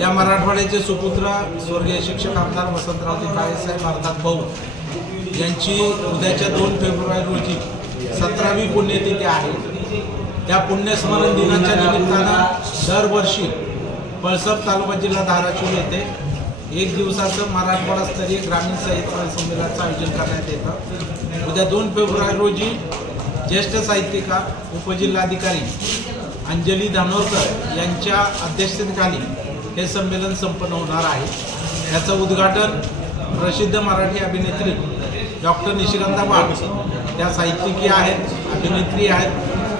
या मराठवाड्याचे सुपुत्र स्वर्गीय शिक्षक आमदार वसंतरावजी काळेसाहेब अर्थात भाऊ यांची उद्याच्या 2 फेब्रुवारी रोजी 17वी पुण्यतिथी आहे। त्या पुण्यस्मरण दिनाच्या निमित्तानं दरवर्षी पळसप तालुका जिल्हा धाराशिव येथे 1 दिवसाचं मराठवाडा स्तरीय ग्रामीण साहित्य संमेलनाचं आयोजन करण्यात येतं। उद्या 2 फेब्रुवारी रोजी ज्येष्ठ साहित्यकार उपजिल्हाधिकारी अंजली धानोरकर यांच्या अध्यक्षतेखाली हे संमेलन संपन्न होणार आहे। याचं उद्घाटन प्रसिद्ध मराठी अभिनेत्री डॉक्टर निशिगंधा वाघ त्या साहित्यिकी आहेत, अभिनेत्री आहेत,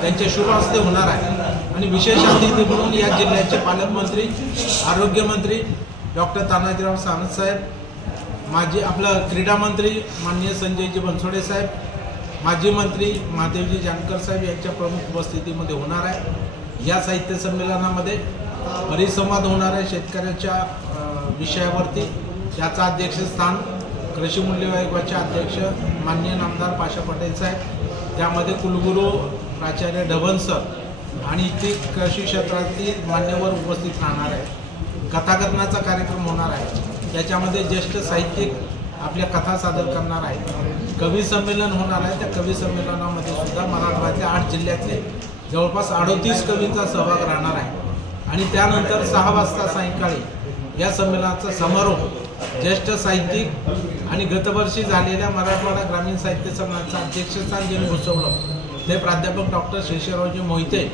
त्यांच्या शुभ हस्ते होणार आहे। आणि विशेष अतिथी म्हणून या जिल्ह्याचे पालकमंत्री, आरोग्यमंत्री डॉक्टर तानाजीराव सावंत साहेब, माजी आपलं क्रीडा मंत्री माननीय संजयजी बनसोडे साहेब, माजी मंत्री महादेवजी जानकर साहेब यांच्या प्रमुख उपस्थितीमध्ये होणार आहे। या साहित्य संमेलनामध्ये परिसंवाद होणार आहे शेतकऱ्याच्या विषयावरती। याचा अध्यक्षस्थान कृषी मूल्य आयोगाचे अध्यक्ष माननीय नामदार पाशा पटेल साहेब, त्यामध्ये कुलगुरू प्राचार्य ढवण सर आणि इथे कृषी क्षेत्रातील मान्यवर उपस्थित राहणार आहे। कथाकथनाचा कार्यक्रम होणार आहे, त्याच्यामध्ये ज्येष्ठ साहित्यिक आपल्या कथा सादर करणार आहेत। कवी संमेलन होणार आहे, त्या कवी संमेलनामध्ये सुद्धा मराठवाड्याच्या 8 जिल्ह्यातले जवळपास 38 कवींचा सहभाग राहणार आहे। आणि त्यानंतर 6 वाजता सायंकाळी या संमेलनाचा समारोप ज्येष्ठ साहित्यिक आणि गतवर्षी झालेल्या मराठवाडा ग्रामीण साहित्य संमेलनाचं अध्यक्षस्थान ज्यांनी भूषवलं ते प्राध्यापक डॉक्टर शेषरावजी मोहिते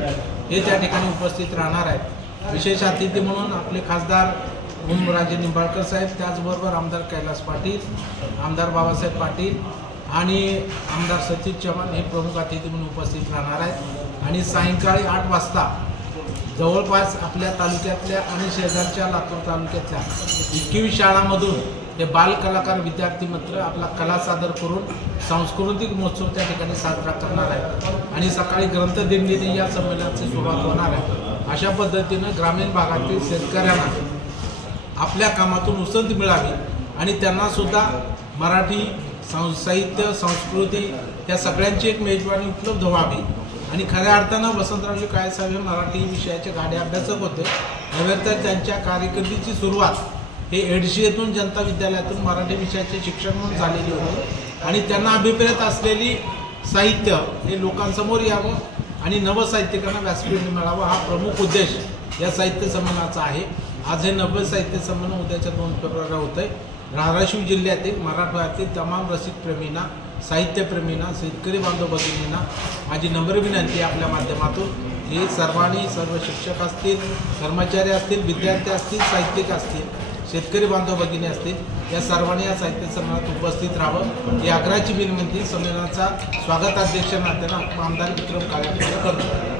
हे त्या ठिकाणी उपस्थित राहणार आहेत। विशेष अतिथी म्हणून आपले खासदार ओमराजे निंबाळकर साहेब, त्याचबरोबर आमदार कैलास पाटील, आमदार बाबासाहेब पाटील आणि आमदार सतीश चव्हाण हे प्रमुख अतिथी म्हणून उपस्थित राहणार आहेत। आणि सायंकाळी 8 वाजता जवळपास आपल्या तालुक्यातल्या आणि शेजारच्या लातूर तालुक्यातल्या 21 शाळांमधून ते बाल कलाकार विद्यार्थी मित्र आपला कला सादर करून सांस्कृतिक महोत्सव त्या ठिकाणी साजरा करणार आहे। आणि सकाळी ग्रंथदिंडीने या संमेलनाची सुरुवात होणार आहे। अशा पद्धतीनं ग्रामीण भागातील शेतकऱ्यांना आपल्या कामातून उसंत मिळावी आणि त्यांना सुद्धा मराठी साहित्य संस्कृती या सगळ्यांची एक मेजवानी उपलब्ध व्हावी। आणि खऱ्या अर्थानं वसंतरावजी काळेसाहेब हे मराठी विषयाचे गाढे अभ्यासक होते, नव्हे तर त्यांच्या कारकिर्दीची सुरुवात हे एडशीतून जनता विद्यालयातून मराठी विषयाचे शिक्षक म्हणून झालेली होती। आणि त्यांना अभिप्रेत असलेली साहित्य हे लोकांसमोर यावं आणि नवसाहित्यिकांना व्यासपीठ मिळावं हा प्रमुख उद्देश या साहित्य संमेलनाचा आहे। आज हे 90 साहित्य संमेलन उद्याच्या 2 फेब्रुवारी होत आहे। धाराशिव जिल्ह्यातील मराठवाड्यातील तमाम रसिकप्रेमींना, साहित्यप्रेमींना, शेतकरी बांधव भगिनींना माझी नम्र विनंती आपल्या माध्यमातून हे सर्वांनी, सर्व शिक्षक असतील, कर्मचारी असतील, विद्यार्थी असतील, साहित्यिक असतील, शेतकरी बांधव भगिनी असतील, या सर्वांनी या साहित्य संमेलनात उपस्थित राहावं ही आग्रहाची विनंती संमेलनाचा स्वागताध्यक्ष नात्यानं आमदार विक्रम काळे करतो।